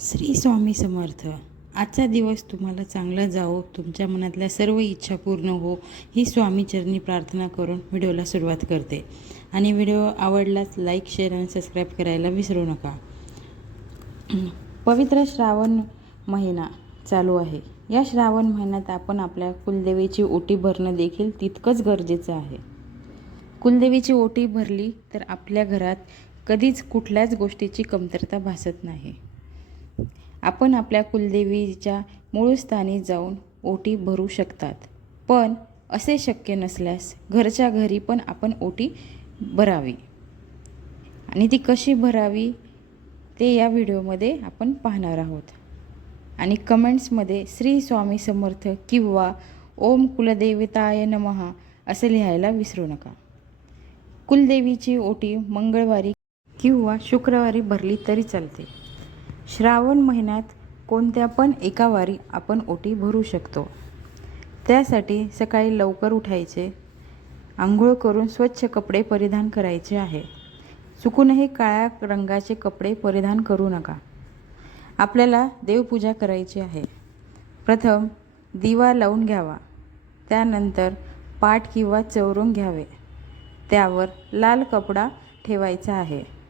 श्री स्वामी समर्थ आजचा दिवस तुम्हाला चांगला जावो तुमच्या मनातल्या सर्व इच्छा पूर्ण हो ही स्वामीचरणी प्रार्थना करून व्हिडिओला सुरुवात करते. आणि व्हिडिओ आवडलाच लाईक शेअर आणि सबस्क्राईब करायला विसरू नका. पवित्र श्रावण महिना चालू आहे. या श्रावण महिन्यात आपण आपल्या कुलदेवीची ओटी भरणं देखील तितकंच गरजेचं आहे. कुलदेवीची ओटी भरली तर आपल्या घरात कधीच कुठल्याच गोष्टीची कमतरता भासत नाही. आपण आपल्या कुलदेवीच्या मूळ स्थानी जाऊन ओटी भरू शकतात. पण असे शक्य नसल्यास घरच्या घरी पण आपण ओटी भरावी. आणि ती कशी भरावी ते या व्हिडिओमध्ये आपण पाहणार आहोत. आणि कमेंट्समध्ये श्री स्वामी समर्थ किंवा ओम कुलदेवताय नमः असे लिहायला विसरू नका. कुलदेवीची ओटी मंगळवारी किंवा शुक्रवारी भरली तरी चालते. श्रावण महिन्यात कोणत्या पण एका वारी आपण ओटी भरू शकतो. त्यासाठी सकाळी लवकर उठायचे आंघोळ करून स्वच्छ कपडे परिधान करायचे आहे. चुकूनही काळ्या रंगाचे कपडे परिधान करू नका. आपल्याला देवपूजा करायची आहे. प्रथम दिवा लावून घ्यावा. त्यानंतर पाठ किंवा चवरून घ्यावे. त्यावर लाल कपडा ठेवायचा आहे.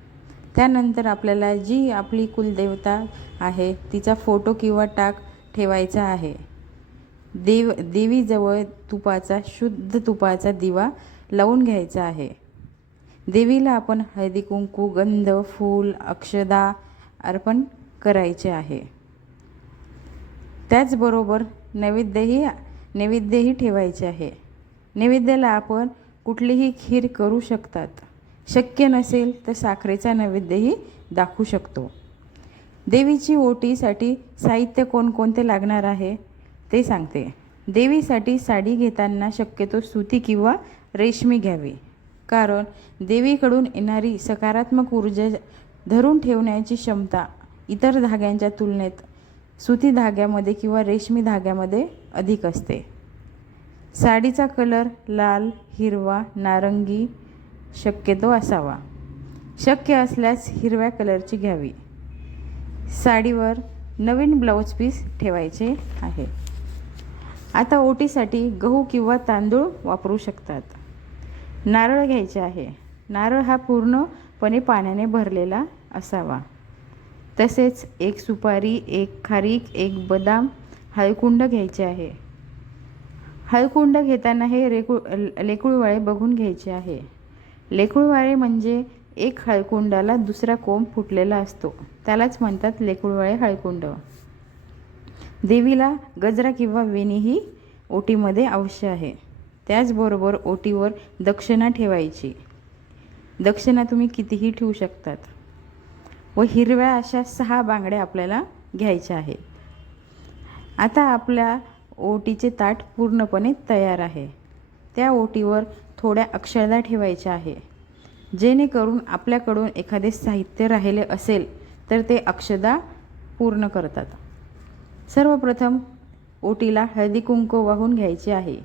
त्यानंतर आपल्याला जी आपली कुलदेवता आहे तिचा फोटो किंवा टाक ठेवायचा आहे. देव देवीजवळ तुपाचा शुद्ध तुपाचा दिवा लावून घ्यायचा आहे. देवीला आपण हळदी कुंकू गंध फूल अक्षदा अर्पण करायचे आहे. त्याचबरोबर नैवेद्यही नैवेद्यही ठेवायचे आहे. नैवेद्याला आपण कुठलीही खीर करू शकतात. शक्य नसेल तर साखरेचा नैवेद्यही दाखवू शकतो. देवीची ओटीसाठी साहित्य कोणकोणते लागणार आहे ते सांगते. देवीसाठी साडी घेताना शक्यतो सुती किंवा रेशमी घ्यावी. कारण देवीकडून येणारी सकारात्मक ऊर्जा धरून ठेवण्याची क्षमता इतर धाग्यांच्या तुलनेत सुती धाग्यामध्ये किंवा रेशमी धाग्यामध्ये अधिक असते. साडीचा कलर लाल हिरवा नारंगी शक्यतो असावा. शक्य असल्यास हिरव्या कलरची घ्यावी. साडीवर नवीन ब्लाऊज पीस ठेवायचे आहे. आता ओटीसाठी गहू किंवा तांदूळ वापरू शकतात. नारळ घ्यायचे आहे. नारळ हा पूर्णपणे पाण्याने भरलेला असावा. तसेच एक सुपारी एक खारीक एक बदाम हळकुंड घ्यायचे आहे. हळकुंड घेताना हे रेकू लेकुळवाळे बघून घ्यायचे आहे. लेकुळवाळे म्हणजे एक हळकुंडाला दुसरा कोंब फुटलेला असतो. त्यालाच म्हणतात लेकुळवाळे हळकुंड. देवीला गजरा किंवा वेणी ही ओटीमध्ये अवश्य आहे. त्याचबरोबर ओटीवर दक्षिणा ठेवायची. दक्षिणा तुम्ही कितीही ठेवू शकतात. व हिरव्या अशा सहा बांगड्या आपल्याला घ्यायच्या आहेत. आता आपल्या ओटीचे ताट पूर्णपणे तयार आहे. त्या ओटीवर थोड्या अक्षरदा ठेवायच्या आहे. जेणेकरून आपल्याकडून एखादे साहित्य राहिले असेल तर ते अक्षदा पूर्ण करतात. सर्वप्रथम ओटीला हळदी कुंकू वाहून घ्यायची आहे.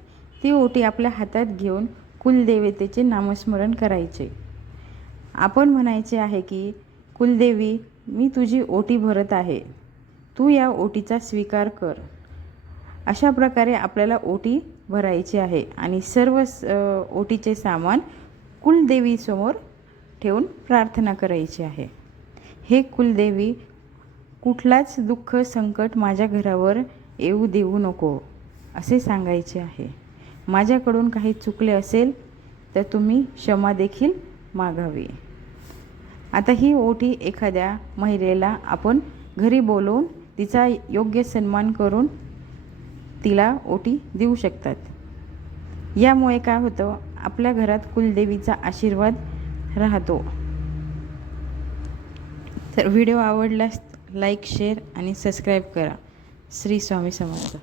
ती ओटी आपल्या हातात घेऊन कुलदेवतेचे नामस्मरण करायचे. आपण म्हणायचे आहे की कुलदेवी मी तुझी ओटी भरत आहे. तू या ओटीचा स्वीकार कर. अशा प्रकारे आपल्याला ओटी भरायचे आहे. आणि सर्व ओटीचे सामान कुलदेवीसमोर ठेवून प्रार्थना करायची आहे. हे कुलदेवी कुठलाच दुःख संकट माझ्या घरावर येऊ देऊ नको असे सांगायचे आहे. माझ्याकडून काही चुकले असेल तर तुम्ही क्षमा देखील मागावी. आता ही ओटी एखाद्या महिलेला आपण घरी बोलवून तिचा योग्य सन्मान करून तिला ओटी देऊ शकतात. यामुळे काय होतं आपल्या घरात कुलदेवीचा आशीर्वाद राहतो. तर व्हिडिओ आवडल्यास लाईक शेअर आणि सबस्क्राईब करा. श्री स्वामी समर्थ.